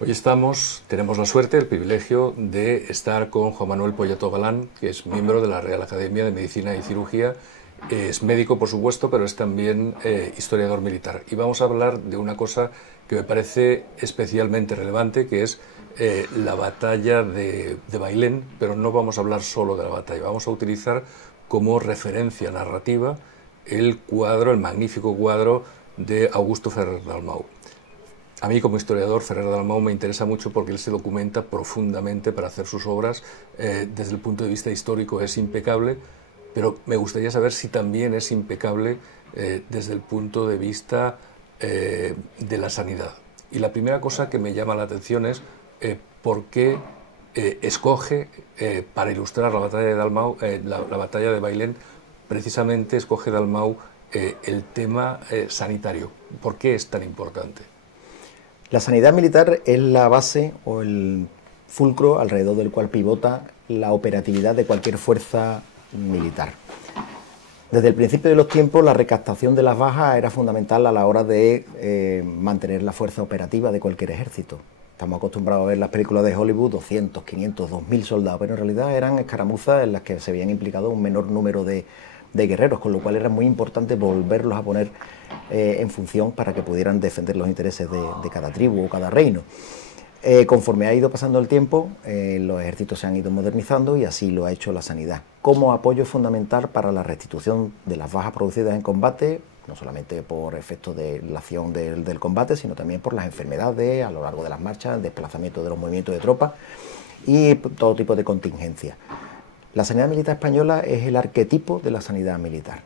Hoy tenemos la suerte, el privilegio de estar con Juan Manuel Poyato Galán, que es miembro de la Real Academia de Medicina y Cirugía. Es médico, por supuesto, pero es también historiador militar. Y vamos a hablar de una cosa que me parece especialmente relevante, que es la batalla de Bailén, pero no vamos a hablar solo de la batalla, vamos a utilizar como referencia narrativa el magnífico cuadro de Augusto Ferrer Dalmau. A mí, como historiador, Ferrer Dalmau me interesa mucho porque él se documenta profundamente para hacer sus obras. Desde el punto de vista histórico es impecable, pero me gustaría saber si también es impecable desde el punto de vista de la sanidad. Y la primera cosa que me llama la atención es por qué escoge, para ilustrar la batalla de Dalmau, la batalla de Bailén, precisamente escoge Dalmau el tema sanitario. ¿Por qué es tan importante? La sanidad militar es la base o el fulcro alrededor del cual pivota la operatividad de cualquier fuerza militar. Desde el principio de los tiempos, la recaptación de las bajas era fundamental a la hora de mantener la fuerza operativa de cualquier ejército. Estamos acostumbrados a ver las películas de Hollywood, 200, 500, 2000 soldados, pero en realidad eran escaramuzas en las que se habían implicado un menor número de guerreros, con lo cual era muy importante volverlos a poner en función para que pudieran defender los intereses de cada tribu o cada reino. Conforme ha ido pasando el tiempo, los ejércitos se han ido modernizando y así lo ha hecho la sanidad, como apoyo fundamental para la restitución de las bajas producidas en combate, no solamente por efectos de la acción del combate, sino también por las enfermedades a lo largo de las marchas, el desplazamiento de los movimientos de tropas y todo tipo de contingencias. La sanidad militar española es el arquetipo de la sanidad militar,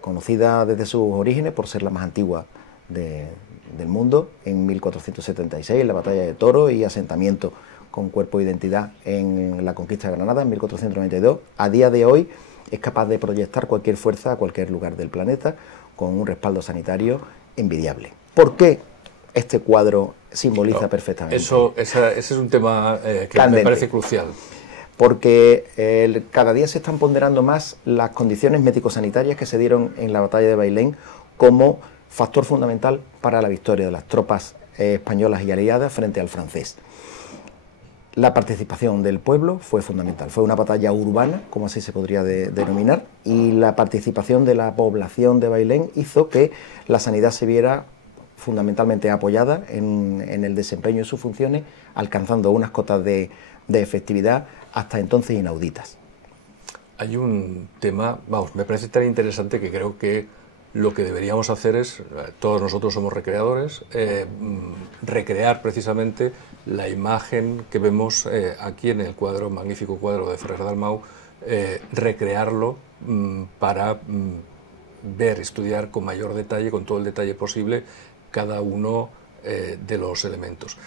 conocida desde sus orígenes por ser la más antigua del mundo, en 1476, la batalla de Toro y asentamiento con cuerpo e identidad en la conquista de Granada en 1492. A día de hoy es capaz de proyectar cualquier fuerza a cualquier lugar del planeta con un respaldo sanitario envidiable. ¿Por qué este cuadro simboliza perfectamente? Ese es un tema que candente, me parece crucial. Porque cada día se están ponderando más las condiciones médico-sanitarias que se dieron en la batalla de Bailén como factor fundamental para la victoria de las tropas españolas y aliadas frente al francés. La participación del pueblo fue fundamental, fue una batalla urbana, como así se podría denominar, y la participación de la población de Bailén hizo que la sanidad se viera fundamentalmente apoyada en el desempeño de sus funciones, alcanzando unas cotas de efectividad hasta entonces inauditas. Hay un tema, me parece tan interesante que creo que lo que deberíamos hacer es, todos nosotros somos recreadores, recrear precisamente la imagen que vemos aquí en el magnífico cuadro de Ferrer Dalmau, recrearlo para ver, estudiar con mayor detalle, con todo el detalle posible, cada uno de los elementos.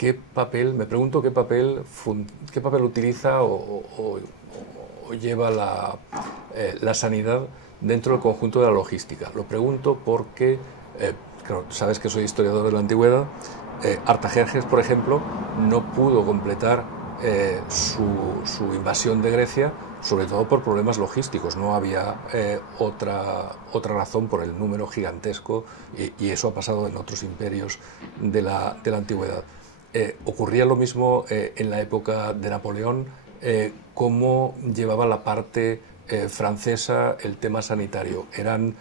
Me pregunto qué papel utiliza o lleva la sanidad dentro del conjunto de la logística. Lo pregunto porque, claro, sabes que soy historiador de la antigüedad. Artajerjes, por ejemplo, no pudo completar su invasión de Grecia, sobre todo por problemas logísticos. No había otra razón por el número gigantesco, y eso ha pasado en otros imperios de la antigüedad. Ocurría lo mismo en la época de Napoleón. ¿Cómo llevaba la parte francesa el tema sanitario? ¿Eran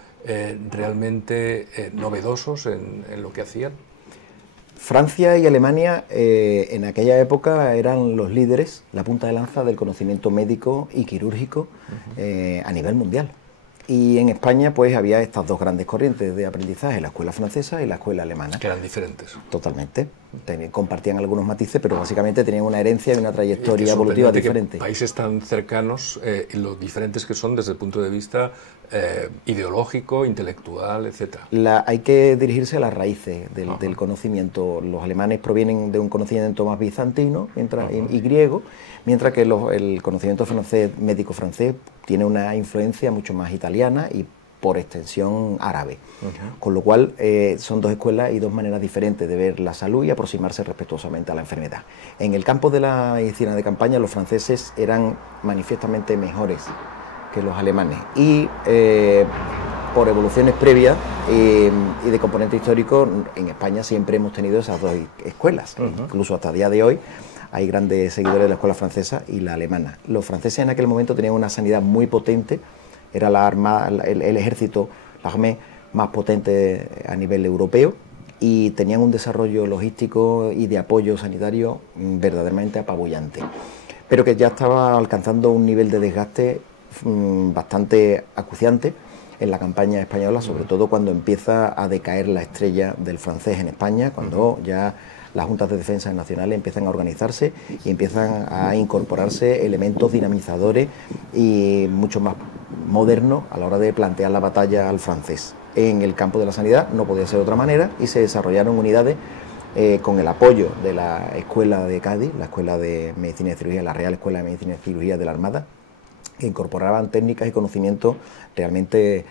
realmente novedosos en lo que hacían? Francia y Alemania en aquella época eran los líderes, la punta de lanza del conocimiento médico y quirúrgico a nivel mundial. Y en España pues había estas dos grandes corrientes de aprendizaje, la escuela francesa y la escuela alemana. Que eran diferentes. Totalmente. Compartían algunos matices, pero básicamente tenían una herencia y una trayectoria evolutiva diferente. Países tan cercanos, lo diferentes que son desde el punto de vista ideológico, intelectual, etc. Hay que dirigirse a las raíces del conocimiento. Los alemanes provienen de un conocimiento más bizantino y griego, mientras que el conocimiento francés, médico francés, tiene una influencia mucho más italiana y por extensión árabe. Con lo cual son dos escuelas y dos maneras diferentes de ver la salud y aproximarse respetuosamente a la enfermedad. En el campo de la medicina de campaña, los franceses eran manifiestamente mejores que los alemanes y por evoluciones previas y de componente histórico, en España siempre hemos tenido esas dos escuelas. Incluso hasta el día de hoy hay grandes seguidores de la escuela francesa y la alemana. Los franceses en aquel momento tenían una sanidad muy potente, era la armada, el ejército, la armée más potente a nivel europeo, y tenían un desarrollo logístico y de apoyo sanitario verdaderamente apabullante, pero que ya estaba alcanzando un nivel de desgaste bastante acuciante en la campaña española, sobre todo cuando empieza a decaer la estrella del francés en España, cuando ya las juntas de defensa nacionales empiezan a organizarse y empiezan a incorporarse elementos dinamizadores y mucho más modernos a la hora de plantear la batalla al francés. En el campo de la sanidad no podía ser de otra manera y se desarrollaron unidades con el apoyo de la Escuela de Cádiz, la Escuela de Medicina y Cirugía, la Real Escuela de Medicina y Cirugía de la Armada, que incorporaban técnicas y conocimientos realmente,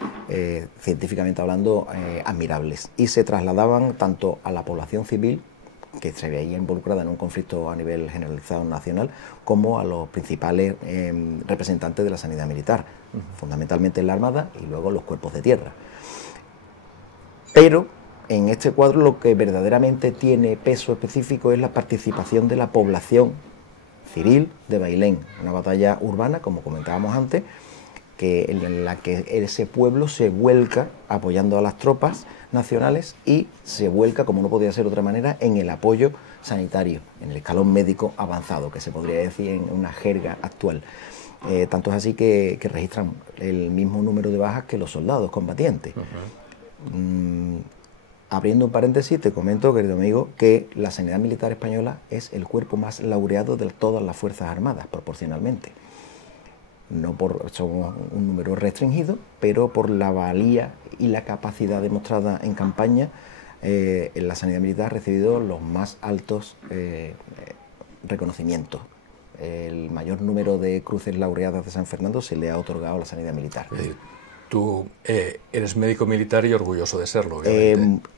científicamente hablando, admirables, y se trasladaban tanto a la población civil, que se veía involucrada en un conflicto a nivel generalizado nacional, como a los principales representantes de la sanidad militar, fundamentalmente en la Armada y luego los cuerpos de tierra. Pero en este cuadro lo que verdaderamente tiene peso específico es la participación de la población civil de Bailén, una batalla urbana, como comentábamos antes, en la que ese pueblo se vuelca apoyando a las tropas nacionales y se vuelca, como no podía ser de otra manera, en el apoyo sanitario, en el escalón médico avanzado, que se podría decir en una jerga actual. Tanto es así que registran el mismo número de bajas que los soldados combatientes. Abriendo un paréntesis, te comento, querido amigo, que la sanidad militar española es el cuerpo más laureado de todas las Fuerzas Armadas, proporcionalmente. No son un número restringido, pero por la valía y la capacidad demostrada en campaña, en la sanidad militar ha recibido los más altos reconocimientos. El mayor número de cruces laureadas de San Fernando se le ha otorgado a la sanidad militar. Tú eres médico militar y orgulloso de serlo, obviamente.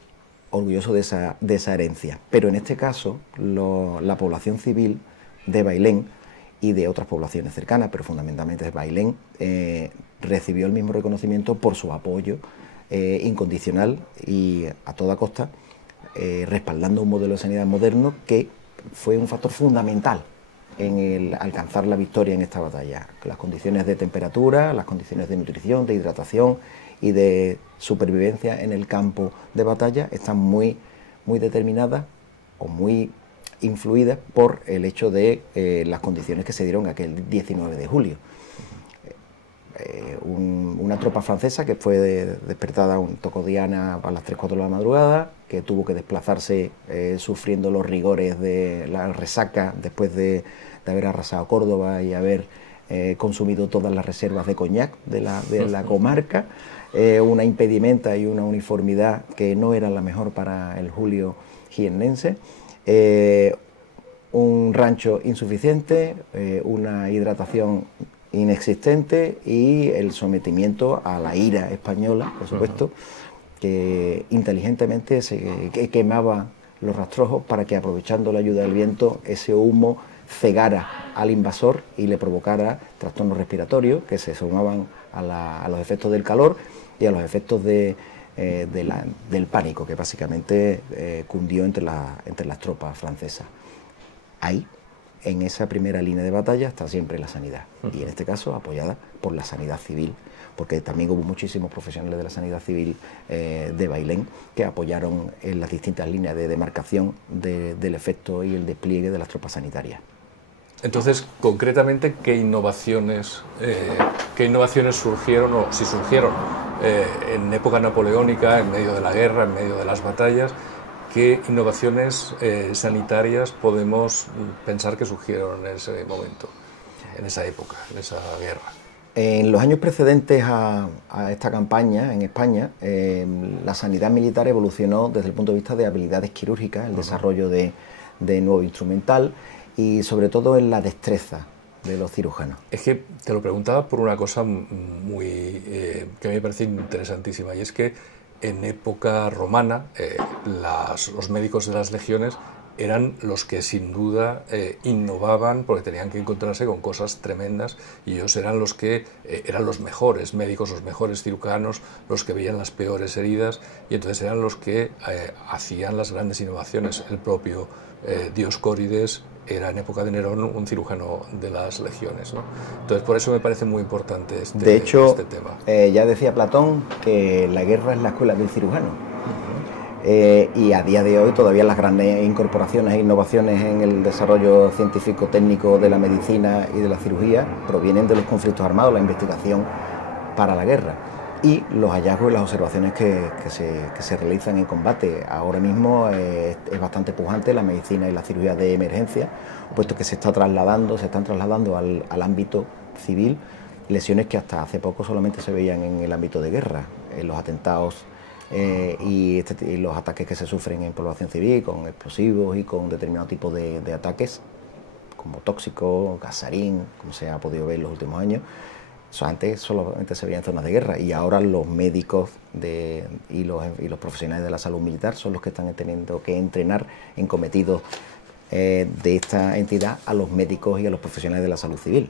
Orgulloso de esa herencia. Pero en este caso, la población civil de Bailén y de otras poblaciones cercanas, pero fundamentalmente de Bailén, recibió el mismo reconocimiento por su apoyo incondicional y a toda costa, respaldando un modelo de sanidad moderno que fue un factor fundamental en el alcanzar la victoria en esta batalla. Las condiciones de temperatura, las condiciones de nutrición, de hidratación y de supervivencia en el campo de batalla están muy determinadas o muy influidas por el hecho de las condiciones que se dieron aquel 19 de julio. Una tropa francesa que fue despertada un tocodiana a las 3-4 de la madrugada, que tuvo que desplazarse sufriendo los rigores de la resaca después de haber arrasado Córdoba y haber consumido todas las reservas de coñac de la comarca, una impedimenta y una uniformidad que no era la mejor para el Julio jiennense, un rancho insuficiente, una hidratación inexistente y el sometimiento a la ira española, por supuesto, que inteligentemente que quemaba los rastrojos para que, aprovechando la ayuda del viento, ese humo cegara al invasor y le provocara trastornos respiratorios que se sumaban a los efectos del calor y a los efectos del pánico que básicamente cundió entre las tropas francesas. Ahí, en esa primera línea de batalla, está siempre la sanidad, y en este caso apoyada por la sanidad civil, porque también hubo muchísimos profesionales de la sanidad civil de Bailén que apoyaron en las distintas líneas de demarcación del efecto y el despliegue de las tropas sanitarias. Entonces, concretamente, ¿qué innovaciones surgieron, o si surgieron, en época napoleónica, en medio de la guerra, en medio de las batallas? ¿Qué innovaciones sanitarias podemos pensar que surgieron en ese momento, en esa época, en esa guerra? En los años precedentes a esta campaña en España, la sanidad militar evolucionó desde el punto de vista de habilidades quirúrgicas, el desarrollo de nuevo instrumental y sobre todo en la destreza de los cirujanos. Es que te lo preguntaba por una cosa que a mí me parece interesantísima, y es que en época romana los médicos de las legiones eran los que sin duda innovaban porque tenían que encontrarse con cosas tremendas, y ellos eran los que eran los mejores médicos, los mejores cirujanos, los que veían las peores heridas, y entonces eran los que hacían las grandes innovaciones. El propio Dioscórides era en época de Nerón un cirujano de las legiones, ¿no? Entonces por eso me parece muy importante de hecho, este tema. Ya decía Platón que la guerra es la escuela del cirujano. Y a día de hoy todavía las grandes incorporaciones e innovaciones en el desarrollo científico-técnico de la medicina y de la cirugía provienen de los conflictos armados, la investigación para la guerra y los hallazgos y las observaciones que se realizan en combate. Ahora mismo es bastante pujante la medicina y la cirugía de emergencia, puesto que se están trasladando al ámbito civil lesiones que hasta hace poco solamente se veían en el ámbito de guerra, en los atentados y los ataques que se sufren en población civil con explosivos y con determinado tipo de ataques como tóxicos, gasarín, como se ha podido ver en los últimos años. Eso antes solamente se veía en zonas de guerra, y ahora los médicos y los profesionales de la salud militar son los que están teniendo que entrenar en cometidos de esta entidad a los médicos y a los profesionales de la salud civil.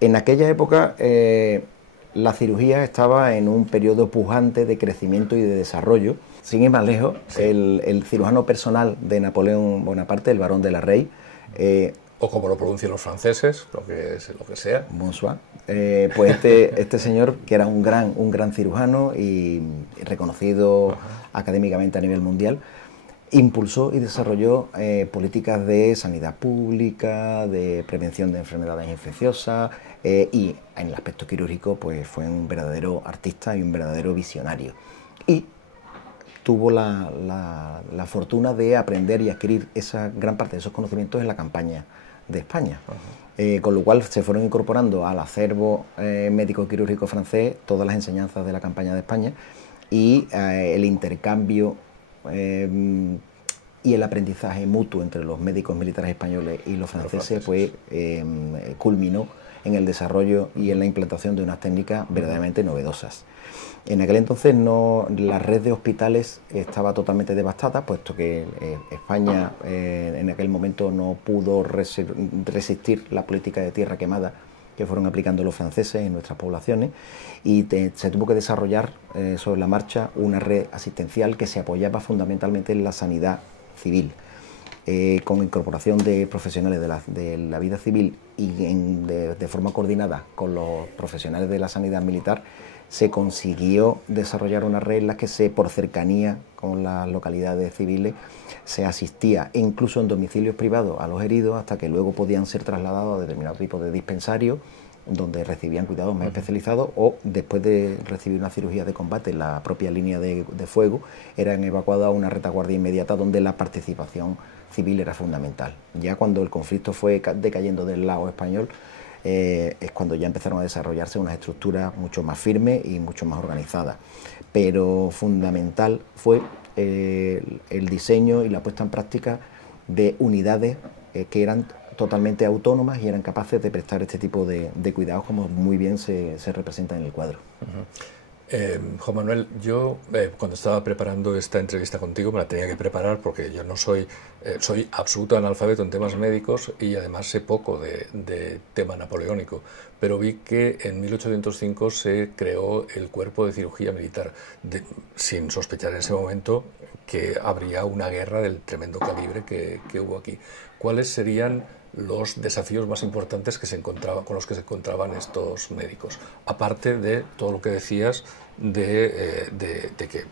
En aquella época la cirugía estaba en un periodo pujante de crecimiento y de desarrollo. Sin ir más lejos, sí, el cirujano personal de Napoleón Bonaparte, el barón de la Rey, o como lo pronuncian los franceses, lo que sea. Bonsoir. Pues este señor, que era un gran cirujano y reconocido académicamente a nivel mundial, impulsó y desarrolló políticas de sanidad pública, de prevención de enfermedades infecciosas, y en el aspecto quirúrgico pues fue un verdadero artista y un verdadero visionario. Y tuvo la fortuna de aprender y adquirir esa gran parte de esos conocimientos en la campaña de España. Con lo cual se fueron incorporando al acervo médico-quirúrgico francés todas las enseñanzas de la campaña de España, y el intercambio y el aprendizaje mutuo entre los médicos militares españoles y los franceses pues culminó en el desarrollo y en la implantación de unas técnicas verdaderamente novedosas. En aquel entonces la red de hospitales estaba totalmente devastada, puesto que España en aquel momento no pudo resistir la política de tierra quemada que fueron aplicando los franceses en nuestras poblaciones, y se tuvo que desarrollar sobre la marcha una red asistencial que se apoyaba fundamentalmente en la sanidad civil, con incorporación de profesionales de la vida civil y de forma coordinada con los profesionales de la sanidad militar. Se consiguió desarrollar una red en la que por cercanía con las localidades civiles se asistía incluso en domicilios privados a los heridos, hasta que luego podían ser trasladados a determinados tipos de dispensarios donde recibían cuidados más especializados, o después de recibir una cirugía de combate en la propia línea de fuego eran evacuados a una retaguardia inmediata donde la participación civil era fundamental. Ya cuando el conflicto fue decayendo del lado español, es cuando ya empezaron a desarrollarse unas estructuras mucho más firmes y mucho más organizadas. Pero fundamental fue el diseño y la puesta en práctica de unidades que eran totalmente autónomas y eran capaces de prestar este tipo de cuidados, como muy bien se representa en el cuadro. Juan Manuel, yo cuando estaba preparando esta entrevista contigo me la tenía que preparar porque yo no soy absoluto analfabeto en temas médicos, y además sé poco de tema napoleónico, pero vi que en 1805 se creó el Cuerpo de Cirugía Militar, sin sospechar en ese momento que habría una guerra del tremendo calibre que hubo aquí. ¿Cuáles serían los desafíos más importantes con los que se encontraban estos médicos, aparte de todo lo que decías de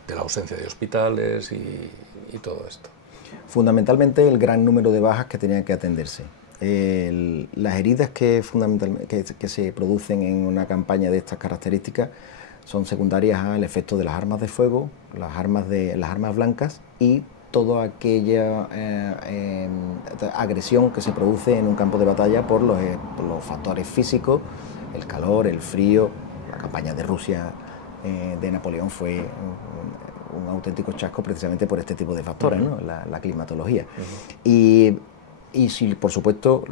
la ausencia de hospitales y todo esto? Fundamentalmente el gran número de bajas que tenían que atenderse. Las heridas que se producen en una campaña de estas características son secundarias al efecto de las armas de fuego, las armas blancas y toda aquella agresión que se produce en un campo de batalla por los factores físicos, el calor, el frío. La campaña de Rusia de Napoleón fue un auténtico chasco precisamente por este tipo de factores, ¿no? La climatología. Y si, por supuesto,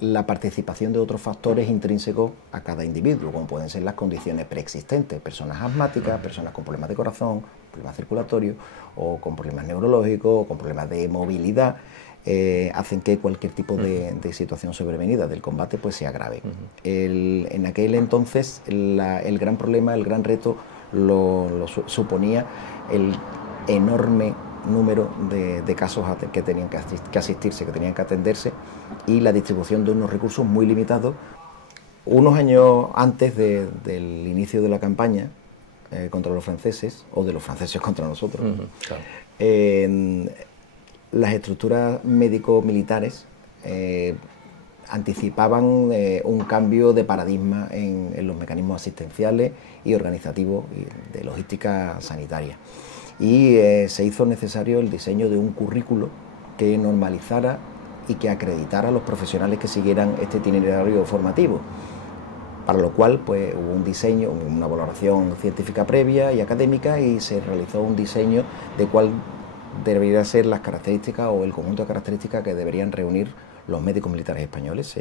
la participación de otros factores intrínsecos a cada individuo, como pueden ser las condiciones preexistentes, personas asmáticas, personas con problemas de corazón, problemas circulatorios, o con problemas neurológicos, o con problemas de movilidad, hacen que cualquier tipo de situación sobrevenida del combate pues se agrave. En aquel entonces el gran problema, el gran reto lo suponía el enorme número de casos que tenían que asistirse, que tenían que atenderse, y la distribución de unos recursos muy limitados. Unos años antes del inicio de la campaña contra los franceses, o de los franceses contra nosotros, claro, las estructuras médico-militares anticipaban un cambio de paradigma en los mecanismos asistenciales y organizativos y de logística sanitaria. Y se hizo necesario el diseño de un currículo que normalizara y que acreditara a los profesionales que siguieran este itinerario formativo, para lo cual pues, hubo un diseño, una valoración científica previa y académica, y se realizó un diseño de cuál deberían ser las características o el conjunto de características que deberían reunir los médicos militares españoles.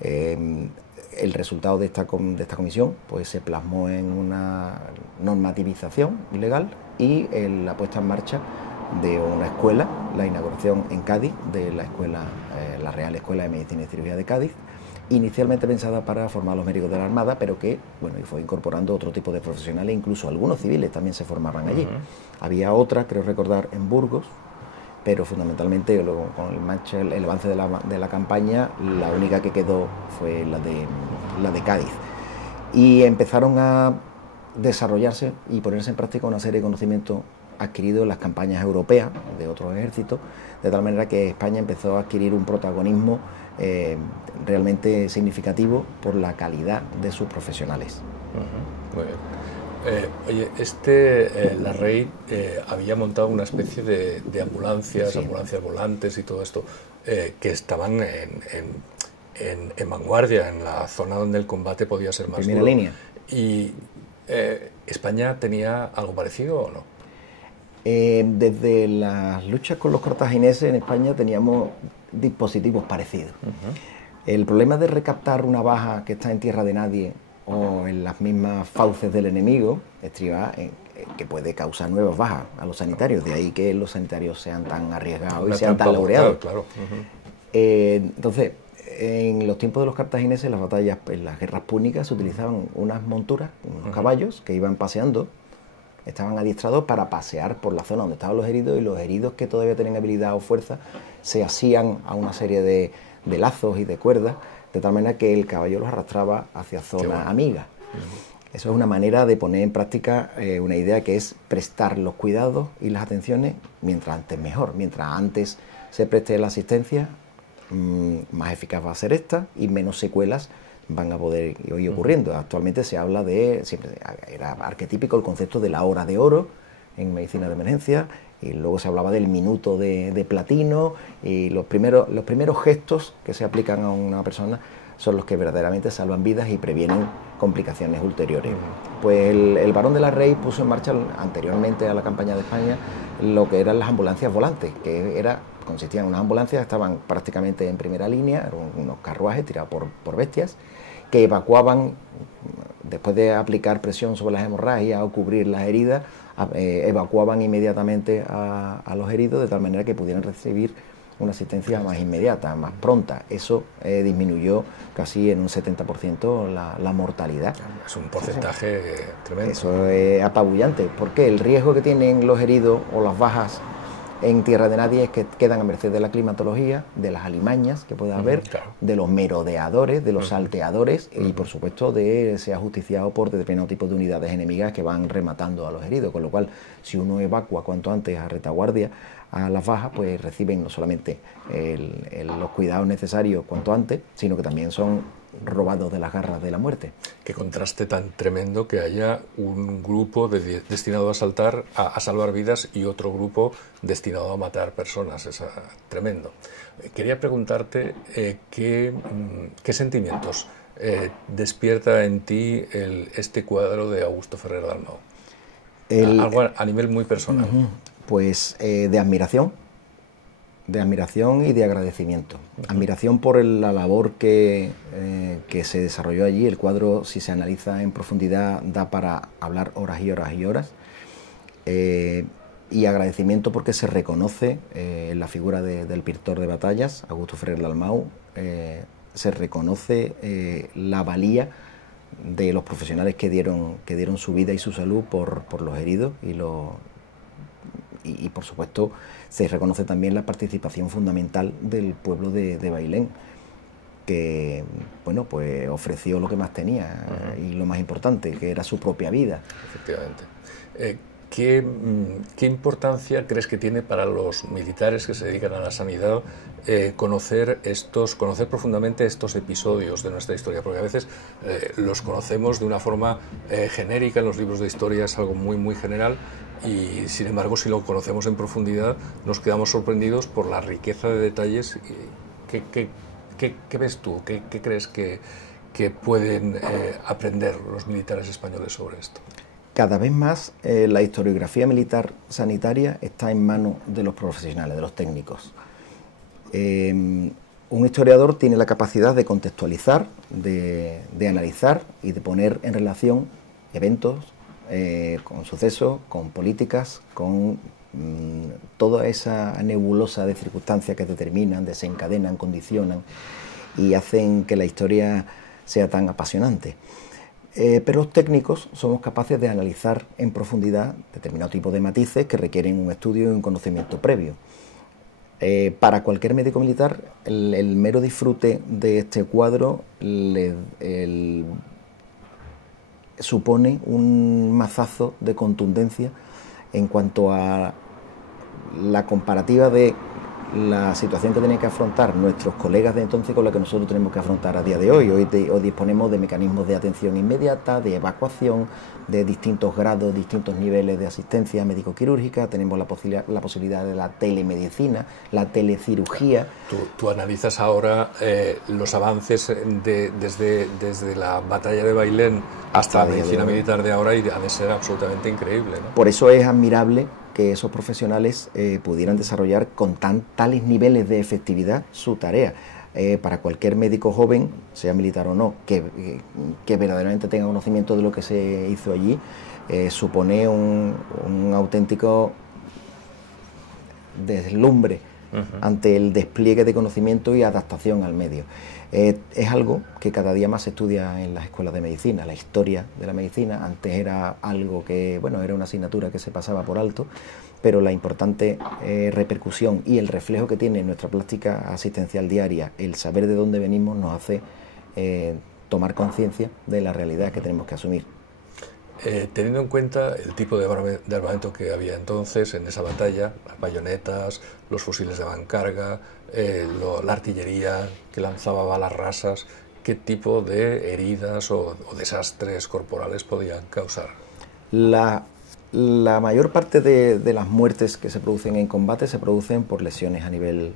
El resultado de esta comisión pues, se plasmó en una normativización legal y en la puesta en marcha de una escuela, la inauguración en Cádiz de la escuela, la Real Escuela de Medicina y Cirugía de Cádiz, inicialmente pensada para formar a los médicos de la Armada, pero que bueno, fue incorporando otro tipo de profesionales, incluso algunos civiles también se formaban allí. Había otra, creo recordar, en Burgos, pero fundamentalmente con el avance de la campaña, la única que quedó fue la de Cádiz. Y empezaron a desarrollarse y ponerse en práctica una serie de conocimientos adquiridos en las campañas europeas de otros ejércitos, de tal manera que España empezó a adquirir un protagonismo realmente significativo por la calidad de sus profesionales. Muy bien. Oye, la REI había montado una especie de ambulancias, ambulancias volantes y todo esto, que estaban en vanguardia, en la zona donde el combate podía ser más primera duro. Línea. ¿Y España tenía algo parecido o no? Desde las luchas con los cartagineses en España teníamos dispositivos parecidos. El problema de recaptar una baja que está en tierra de nadie o en las mismas fauces del enemigo estriba en que puede causar nuevas bajas a los sanitarios, de ahí que los sanitarios sean tan arriesgados y sean tan laureados. Claro. Entonces, en los tiempos de los cartagineses, en las batallas, en las guerras púnicas, se utilizaban unas monturas, unos caballos que iban paseando, estaban adiestrados para pasear por la zona donde estaban los heridos, y los heridos que todavía tenían habilidad o fuerza se asían a una serie de lazos y de cuerdas, de tal manera que el caballo los arrastraba hacia zonas amigas. Eso es una manera de poner en práctica una idea que es prestar los cuidados y las atenciones mientras antes mejor. Mientras antes se preste la asistencia, más eficaz va a ser esta y menos secuelas van a poder ir ocurriendo. Actualmente se habla siempre era arquetípico el concepto de la hora de oro en medicina de emergencia, y luego se hablaba del minuto de platino, y los primeros gestos que se aplican a una persona son los que verdaderamente salvan vidas y previenen complicaciones ulteriores. Pues el Barón de la Rey puso en marcha anteriormente a la campaña de España lo que eran las ambulancias volantes, que consistían en unas ambulancias que estaban prácticamente en primera línea, eran unos carruajes tirados por bestias, que evacuaban, después de aplicar presión sobre las hemorragias o cubrir las heridas, evacuaban inmediatamente a los heridos, de tal manera que pudieran recibir una asistencia más inmediata, más pronta. Eso disminuyó casi en un 70% la mortalidad. Es un porcentaje tremendo. Eso es apabullante, porque el riesgo que tienen los heridos o las bajas en tierra de nadie es que quedan a merced de la climatología, de las alimañas que pueda haber, de los merodeadores, de los salteadores, y por supuesto de ser ajusticiado por determinado tipo de unidades enemigas que van rematando a los heridos, con lo cual si uno evacua cuanto antes a retaguardia a las bajas, pues reciben no solamente los cuidados necesarios cuanto antes, sino que también son robados de las garras de la muerte. Qué contraste tan tremendo que haya un grupo destinado a salvar vidas y otro grupo destinado a matar personas. Es tremendo. Quería preguntarte qué sentimientos despierta en ti este cuadro de Augusto Ferrer Dalmau. Algo a nivel muy personal. Pues de admiración, de admiración y de agradecimiento. Admiración por la labor que se desarrolló allí. El cuadro, si se analiza en profundidad, da para hablar horas y horas y horas. Y agradecimiento porque se reconoce en la figura del pintor de batallas, Augusto Ferrer Dalmau, se reconoce la valía de los profesionales que dieron su vida y su salud por los heridos y por supuesto se reconoce también la participación fundamental del pueblo de Bailén, que bueno, pues ofreció lo que más tenía y lo más importante, que era su propia vida. Efectivamente. ¿Qué importancia crees que tiene para los militares que se dedican a la sanidad conocer profundamente estos episodios de nuestra historia? Porque a veces los conocemos de una forma genérica, en los libros de historia es algo muy, muy general, y sin embargo, si lo conocemos en profundidad, nos quedamos sorprendidos por la riqueza de detalles. ¿Qué ves tú? ¿Qué crees que pueden aprender los militares españoles sobre esto? Cada vez más la historiografía militar sanitaria está en manos de los profesionales, de los técnicos. Un historiador tiene la capacidad de contextualizar, de analizar y de poner en relación eventos con sucesos, con políticas, con toda esa nebulosa de circunstancias que determinan, desencadenan, condicionan y hacen que la historia sea tan apasionante. Pero los técnicos somos capaces de analizar en profundidad determinado tipo de matices que requieren un estudio y un conocimiento previo. Para cualquier médico militar, el mero disfrute de este cuadro supone un mazazo de contundencia en cuanto a la comparativa de la situación que tenían que afrontar nuestros colegas de entonces con la que nosotros tenemos que afrontar a día de hoy. Hoy disponemos de mecanismos de atención inmediata, de evacuación, de distintos grados, distintos niveles de asistencia médico-quirúrgica, tenemos la posibilidad de la telemedicina, la telecirugía. Tú analizas ahora los avances desde la batalla de Bailén hasta la medicina militar de ahora, y ha de ser absolutamente increíble, ¿no? Por eso es admirable que esos profesionales pudieran desarrollar con tales niveles de efectividad su tarea. Para cualquier médico joven, sea militar o no, que verdaderamente tenga conocimiento de lo que se hizo allí, supone un auténtico deslumbre ante el despliegue de conocimiento y adaptación al medio. Es algo que cada día más se estudia en las escuelas de medicina. La historia de la medicina antes era algo que, bueno, era una asignatura que se pasaba por alto, pero la importante repercusión y el reflejo que tiene en nuestra práctica asistencial diaria, el saber de dónde venimos, nos hace tomar conciencia de la realidad que tenemos que asumir. Teniendo en cuenta el tipo de armamento que había entonces en esa batalla, las bayonetas, los fusiles de bancarga, la artillería que lanzaba balas rasas, ¿qué tipo de heridas o desastres corporales podían causar? La mayor parte de las muertes que se producen en combate se producen por lesiones a nivel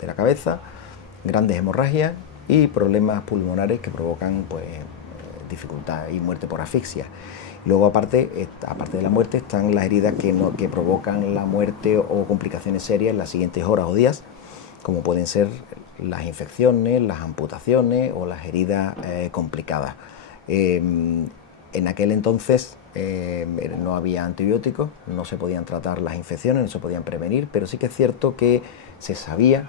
de la cabeza, grandes hemorragias y problemas pulmonares que provocan pues, dificultad y muerte por asfixia. Luego, aparte de la muerte, están las heridas que provocan la muerte o complicaciones serias en las siguientes horas o días, como pueden ser las infecciones, las amputaciones o las heridas complicadas. En aquel entonces no había antibióticos, no se podían tratar las infecciones, no se podían prevenir, pero sí que es cierto que se sabía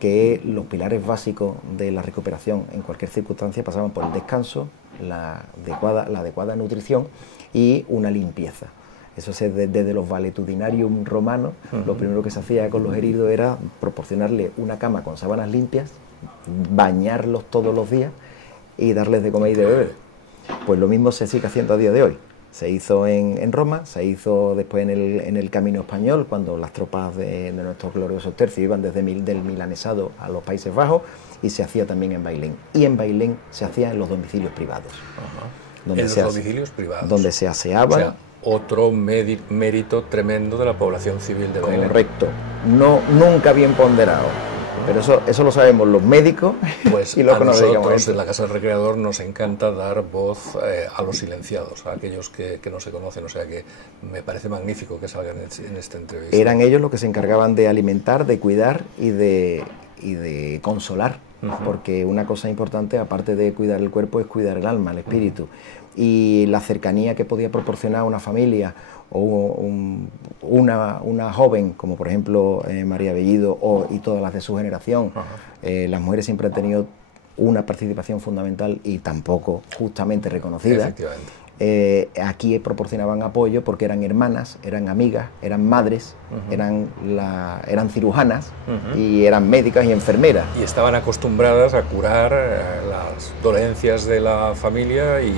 que los pilares básicos de la recuperación en cualquier circunstancia pasaban por el descanso, la adecuada nutrición y una limpieza. Eso es desde los valetudinarium romanos. Lo primero que se hacía con los heridos era proporcionarle una cama con sábanas limpias, bañarlos todos los días y darles de comer y de beber. Pues lo mismo se sigue haciendo a día de hoy. Se hizo en Roma, se hizo después en el Camino Español, cuando las tropas de nuestros gloriosos tercios iban desde del Milanesado a los Países Bajos, y se hacía también en Bailén. Y en Bailén se hacía en los domicilios privados. Domicilios privados. Donde se aseaban. O sea, otro mérito tremendo de la población civil de Bailén. Correcto. Nunca bien ponderado. Pero eso lo sabemos los médicos pues y los que nos dedicamos a nosotros esto. en la Casa del Recreador nos encanta dar voz a los silenciados, a aquellos que no se conocen, o sea que me parece magnífico que salgan en esta entrevista. Eran ellos los que se encargaban de alimentar, de cuidar y de consolar, porque una cosa importante, aparte de cuidar el cuerpo, es cuidar el alma, el espíritu. Y la cercanía que podía proporcionar una familia o una joven, como por ejemplo María Bellido y todas las de su generación. Las mujeres siempre han tenido una participación fundamental y tampoco justamente reconocida. Efectivamente. Aquí proporcionaban apoyo porque eran hermanas, eran amigas, eran madres, eran cirujanas y eran médicas y enfermeras. Y estaban acostumbradas a curar las dolencias de la familia y...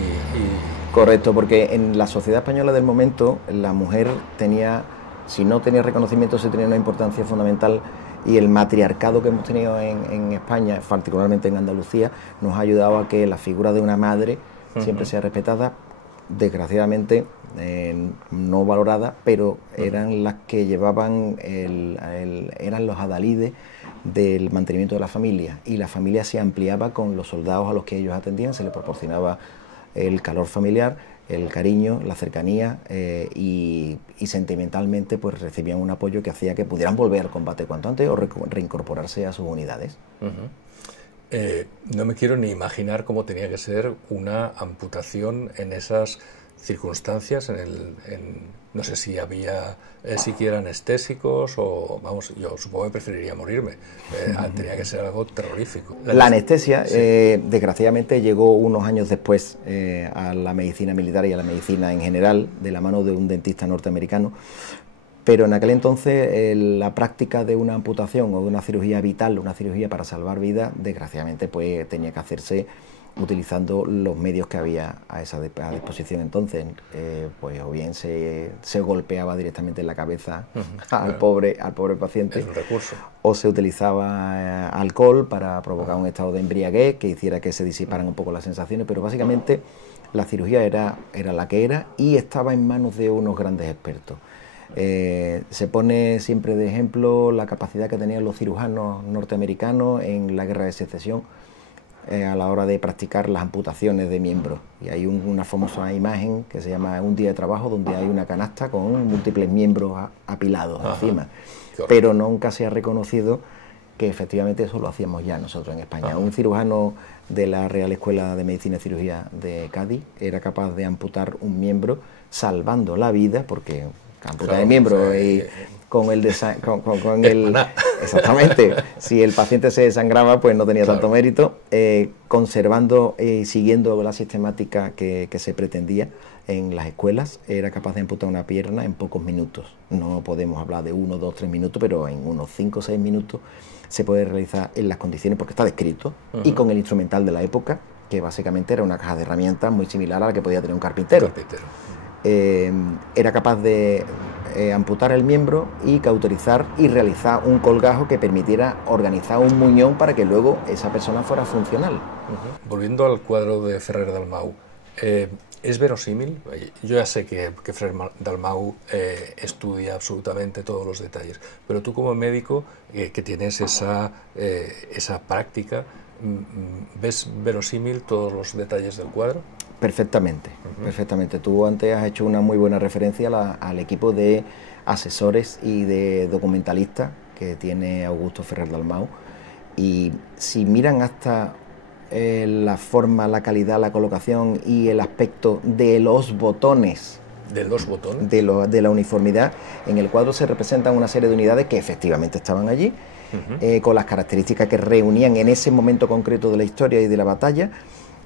Correcto, porque en la sociedad española del momento la mujer tenía, si no tenía reconocimiento, sí tenía una importancia fundamental, y el matriarcado que hemos tenido en España, particularmente en Andalucía, nos ha ayudado a que la figura de una madre siempre sea respetada. Desgraciadamente no valorada, pero eran las que llevaban eran los adalides del mantenimiento de la familia, y la familia se ampliaba con los soldados a los que ellos atendían, se les proporcionaba el calor familiar, el cariño, la cercanía y sentimentalmente pues recibían un apoyo que hacía que pudieran volver al combate cuanto antes o reincorporarse a sus unidades. No me quiero ni imaginar cómo tenía que ser una amputación en esas circunstancias, no sé si había siquiera anestésicos o, vamos, yo supongo que preferiría morirme. Tenía que ser algo terrorífico. La anestesia, sí, desgraciadamente, llegó unos años después a la medicina militar y a la medicina en general, de la mano de un dentista norteamericano. Pero en aquel entonces la práctica de una amputación o de una cirugía vital, una cirugía para salvar vidas, desgraciadamente pues tenía que hacerse utilizando los medios que había a disposición entonces. Pues o bien se golpeaba directamente en la cabeza al pobre paciente, es un recurso, o se utilizaba alcohol para provocar un estado de embriaguez que hiciera que se disiparan un poco las sensaciones, pero básicamente la cirugía era la que era y estaba en manos de unos grandes expertos. Se pone siempre de ejemplo la capacidad que tenían los cirujanos norteamericanos en la Guerra de Secesión a la hora de practicar las amputaciones de miembros. Y hay una famosa imagen que se llama Un día de trabajo, donde hay una canasta con múltiples miembros apilados encima. Pero nunca se ha reconocido que efectivamente eso lo hacíamos ya nosotros en España. Un cirujano de la Real Escuela de Medicina y Cirugía de Cádiz era capaz de amputar un miembro salvando la vida, porque amputar el miembro y con el exactamente, si el paciente se desangraba pues no tenía tanto mérito, conservando y siguiendo la sistemática que se pretendía en las escuelas, era capaz de amputar una pierna en pocos minutos. No podemos hablar de 1, 2, 3 minutos, pero en unos 5 o 6 minutos se puede realizar en las condiciones, porque está descrito, y con el instrumental de la época, que básicamente era una caja de herramientas muy similar a la que podía tener un carpintero. Era capaz de amputar el miembro y cauterizar y realizar un colgajo que permitiera organizar un muñón para que luego esa persona fuera funcional. Volviendo al cuadro de Ferrer Dalmau, ¿es verosímil? Yo ya sé que Ferrer Dalmau estudia absolutamente todos los detalles, pero tú como médico que tienes esa práctica, ¿ves verosímil todos los detalles del cuadro? Perfectamente, perfectamente. Tú antes has hecho una muy buena referencia al equipo de asesores y de documentalistas que tiene Augusto Ferrer Dalmau, y si miran hasta la forma, la calidad, la colocación y el aspecto de los botones, de la uniformidad, en el cuadro se representan una serie de unidades que efectivamente estaban allí, con las características que reunían en ese momento concreto de la historia y de la batalla.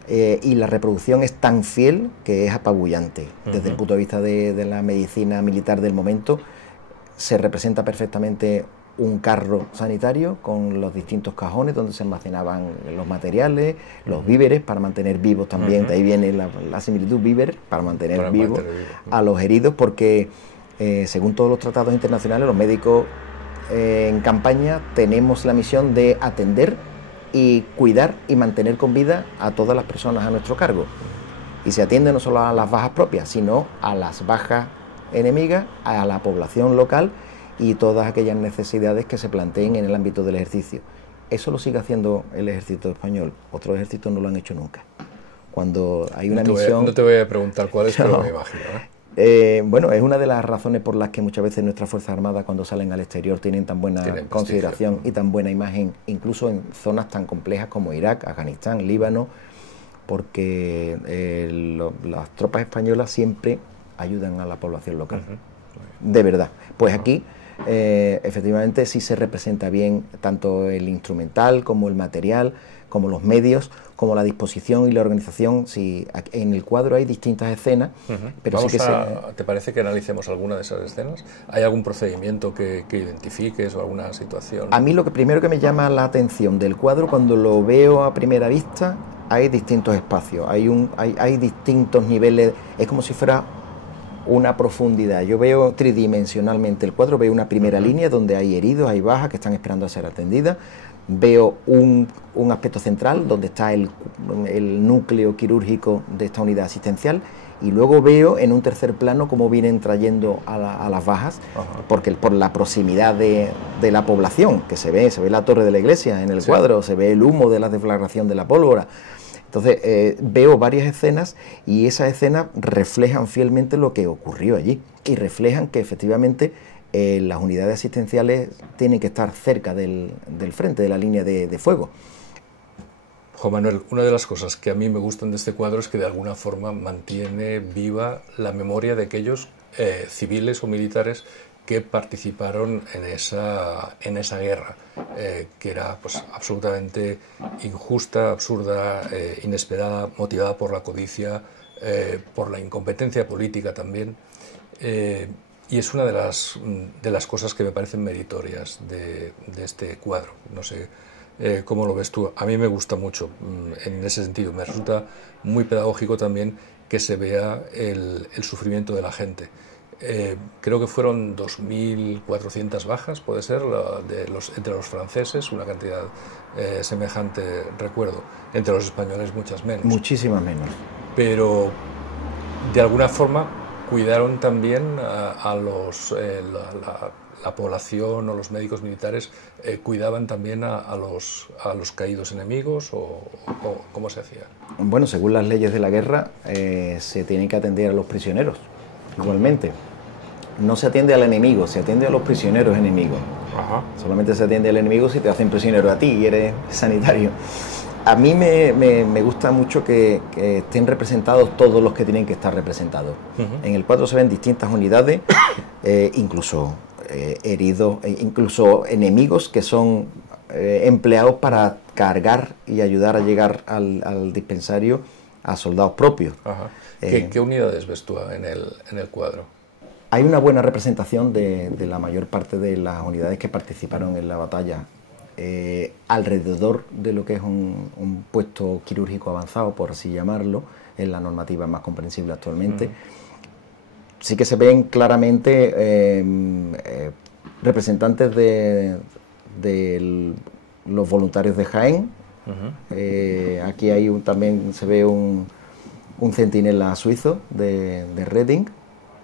Y la reproducción es tan fiel que es apabullante. Desde el punto de vista de la medicina militar del momento, se representa perfectamente un carro sanitario con los distintos cajones donde se almacenaban los materiales, los víveres para mantener vivos también. De ahí viene la similitud, víveres para mantener vivos a los heridos, porque según todos los tratados internacionales, los médicos en campaña tenemos la misión de atender y cuidar y mantener con vida a todas las personas a nuestro cargo. Y se atiende no solo a las bajas propias, sino a las bajas enemigas, a la población local y todas aquellas necesidades que se planteen en el ámbito del ejercicio. eso lo sigue haciendo el ejército español. Otros ejércitos no lo han hecho nunca. Cuando hay una misión... No te voy a preguntar cuál es, pero me imagino, bueno, es una de las razones por las que muchas veces nuestras Fuerzas Armadas, cuando salen al exterior, tienen tan buena consideración y tan buena imagen, incluso en zonas tan complejas como Irak, Afganistán, Líbano, porque las tropas españolas siempre ayudan a la población local. De verdad. Pues aquí, efectivamente, sí se representa bien tanto el instrumental como el material, como los medios, como la disposición y la organización. Sí, en el cuadro hay distintas escenas, pero sí que ¿Te parece que analicemos alguna de esas escenas? ¿Hay algún procedimiento que identifiques o alguna situación? A mí lo primero que me llama la atención del cuadro, cuando lo veo a primera vista, hay distintos espacios, hay distintos niveles, es como si fuera una profundidad. Yo veo tridimensionalmente el cuadro, veo una primera línea donde hay heridos, hay bajas que están esperando a ser atendidas. Veo un aspecto central donde está el núcleo quirúrgico de esta unidad asistencial, y luego veo en un tercer plano cómo vienen trayendo a las bajas, porque por la proximidad de la población, que se ve la torre de la iglesia en el cuadro, se ve el humo de la deflagración de la pólvora. Entonces veo varias escenas, y esas escenas reflejan fielmente lo que ocurrió allí, y reflejan que efectivamente las unidades asistenciales tienen que estar cerca del frente, de la línea de fuego. Juan Manuel, una de las cosas que a mí me gustan de este cuadro es que de alguna forma mantiene viva la memoria de aquellos civiles o militares que participaron en esa guerra, que era pues absolutamente injusta, absurda, inesperada, motivada por la codicia, por la incompetencia política también. Y es una de las cosas que me parecen meritorias de este cuadro. No sé cómo lo ves tú. A mí me gusta mucho en ese sentido. Me resulta muy pedagógico también que se vea el sufrimiento de la gente. Creo que fueron 2.400 bajas, puede ser, entre los franceses, una cantidad semejante, recuerdo. Entre los españoles muchas menos. Muchísimas menos. Pero de alguna forma cuidaron también la población, o los médicos militares cuidaban también a los caídos enemigos, o ¿cómo se hacía? Bueno, según las leyes de la guerra se tienen que atender a los prisioneros igualmente. No se atiende al enemigo, se atiende a los prisioneros enemigos. Solamente se atiende al enemigo si te hacen prisionero a ti y eres sanitario. A mí me gusta mucho que estén representados todos los que tienen que estar representados. En el cuadro se ven distintas unidades, incluso heridos, incluso enemigos que son empleados para cargar y ayudar a llegar al dispensario a soldados propios. ¿Qué unidades ves tú en el cuadro? Hay una buena representación de la mayor parte de las unidades que participaron en la batalla. Alrededor de lo que es un puesto quirúrgico avanzado, por así llamarlo, en la normativa más comprensible actualmente. Sí que se ven claramente representantes de los voluntarios de Jaén. Aquí también se ve un centinela suizo de Reding,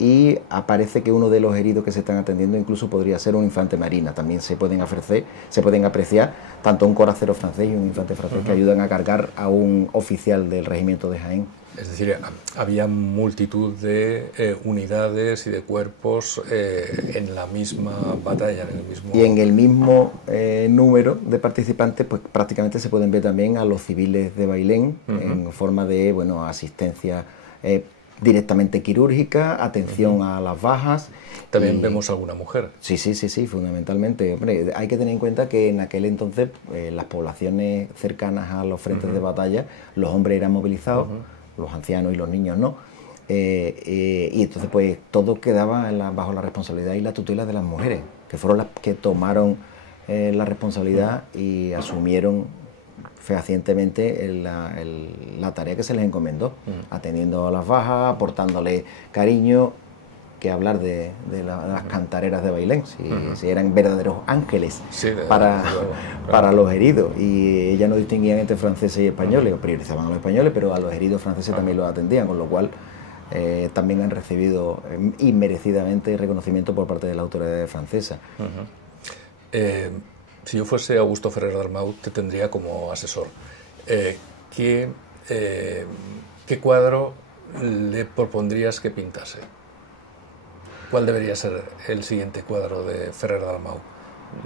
y aparece que uno de los heridos que se están atendiendo incluso podría ser un infante marina. También se pueden apreciar tanto un coracero francés y un infante francés que ayudan a cargar a un oficial del regimiento de Jaén. Es decir, había multitud de unidades y de cuerpos en la misma batalla, y en el mismo número de participantes, pues prácticamente se pueden ver también a los civiles de Bailén en forma de asistencia directamente quirúrgica, atención a las bajas. También vemos alguna mujer. Sí, fundamentalmente. Hombre, hay que tener en cuenta que en aquel entonces las poblaciones cercanas a los frentes de batalla, los hombres eran movilizados, los ancianos y los niños no. Y entonces pues todo quedaba bajo la responsabilidad y la tutela de las mujeres, que fueron las que tomaron la responsabilidad y asumieron fehacientemente la tarea que se les encomendó, atendiendo a las bajas, aportándole cariño, que hablar de las cantareras de Bailén, si eran verdaderos ángeles para los heridos, y ellas no distinguían entre franceses y españoles, priorizaban a los españoles, pero a los heridos franceses también los atendían, con lo cual también han recibido inmerecidamente reconocimiento por parte de la autoridad francesa. si yo fuese Augusto Ferrer Dalmau, te tendría como asesor. ¿Qué cuadro le propondrías que pintase? ¿Cuál debería ser el siguiente cuadro de Ferrer Dalmau?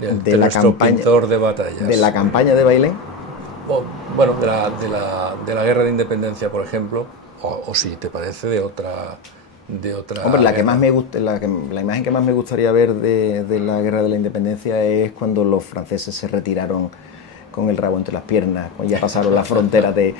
De la nuestro campaña, pintor de batallas. ¿de la campaña de Bailén? Bueno, de la Guerra de Independencia, por ejemplo, o si te parece de otra. Hombre, la que más me gusta, la imagen que más me gustaría ver de la Guerra de la Independencia es cuando los franceses se retiraron con el rabo entre las piernas, cuando ya pasaron la frontera de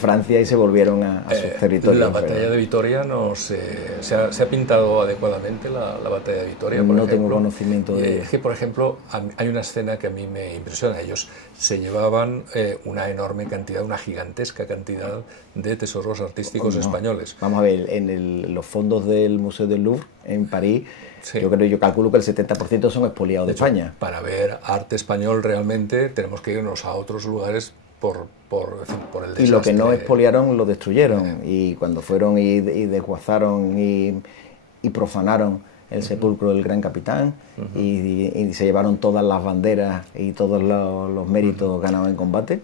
Francia y se volvieron a sus territorios. La batalla de Vitoria se ha pintado adecuadamente la batalla de Vitoria, por no ejemplo. Tengo conocimiento de... Es que, por ejemplo, hay una escena que a mí me impresiona. Ellos se llevaban una enorme cantidad, una gigantesca cantidad de tesoros artísticos españoles. Vamos a ver, en los fondos del Museo del Louvre, en París, sí. Yo calculo que el 70% son expoliados de España. Para ver arte español realmente tenemos que irnos a otros lugares por el desastre. Y lo que no expoliaron lo destruyeron. Y cuando fueron y desguazaron y profanaron el sepulcro del gran capitán y se llevaron todas las banderas y todos los méritos ganados en combate.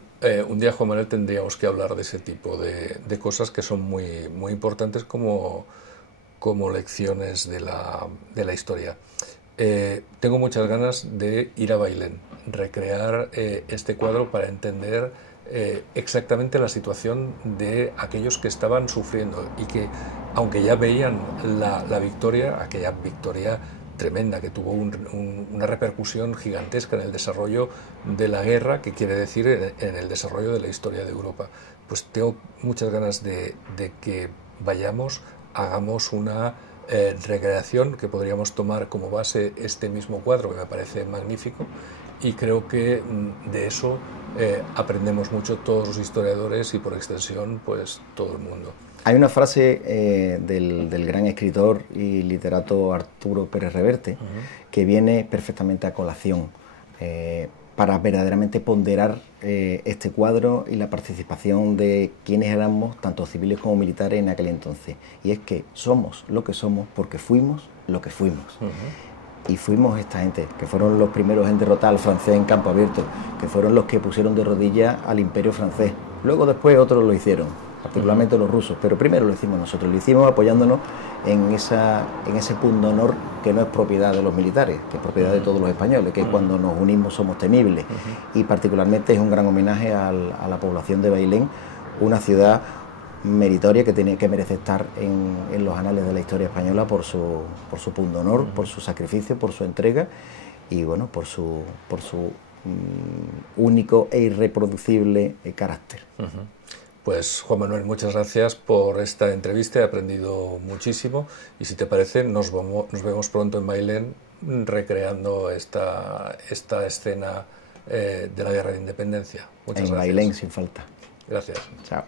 Un día, Juan Manuel, tendríamos que hablar de ese tipo de cosas que son muy, muy importantes como lecciones de la historia. Tengo muchas ganas de ir a Bailén, recrear este cuadro para entender exactamente la situación de aquellos que estaban sufriendo y que, aunque ya veían la victoria, aquella victoria tremenda que tuvo una repercusión gigantesca en el desarrollo de la guerra, que quiere decir en el desarrollo de la historia de Europa, pues tengo muchas ganas de que vayamos, hagamos una recreación que podríamos tomar como base este mismo cuadro, que me parece magnífico, y creo que de eso aprendemos mucho todos los historiadores y por extensión pues todo el mundo. Hay una frase del gran escritor y literato Arturo Pérez Reverte que viene perfectamente a colación para verdaderamente ponderar este cuadro y la participación de quienes éramos, tanto civiles como militares, en aquel entonces. Y es que somos lo que somos porque fuimos lo que fuimos. Y fuimos esta gente, que fueron los primeros en derrotar al francés en campo abierto, que fueron los que pusieron de rodillas al imperio francés. Luego después otros lo hicieron, particularmente los rusos, pero primero lo hicimos nosotros, lo hicimos apoyándonos en ese punto de honor que no es propiedad de los militares, que es propiedad de todos los españoles, que cuando nos unimos somos temibles. Y particularmente es un gran homenaje a la población de Bailén, una ciudad meritoria que merece estar en los anales de la historia española por su punto de honor, por su sacrificio, por su entrega y bueno, por su único e irreproducible carácter. Pues Juan Manuel, muchas gracias por esta entrevista, he aprendido muchísimo y si te parece nos vemos pronto en Bailén recreando esta escena de la Guerra de Independencia. Muchas gracias. En Bailén sin falta. Gracias. Chao.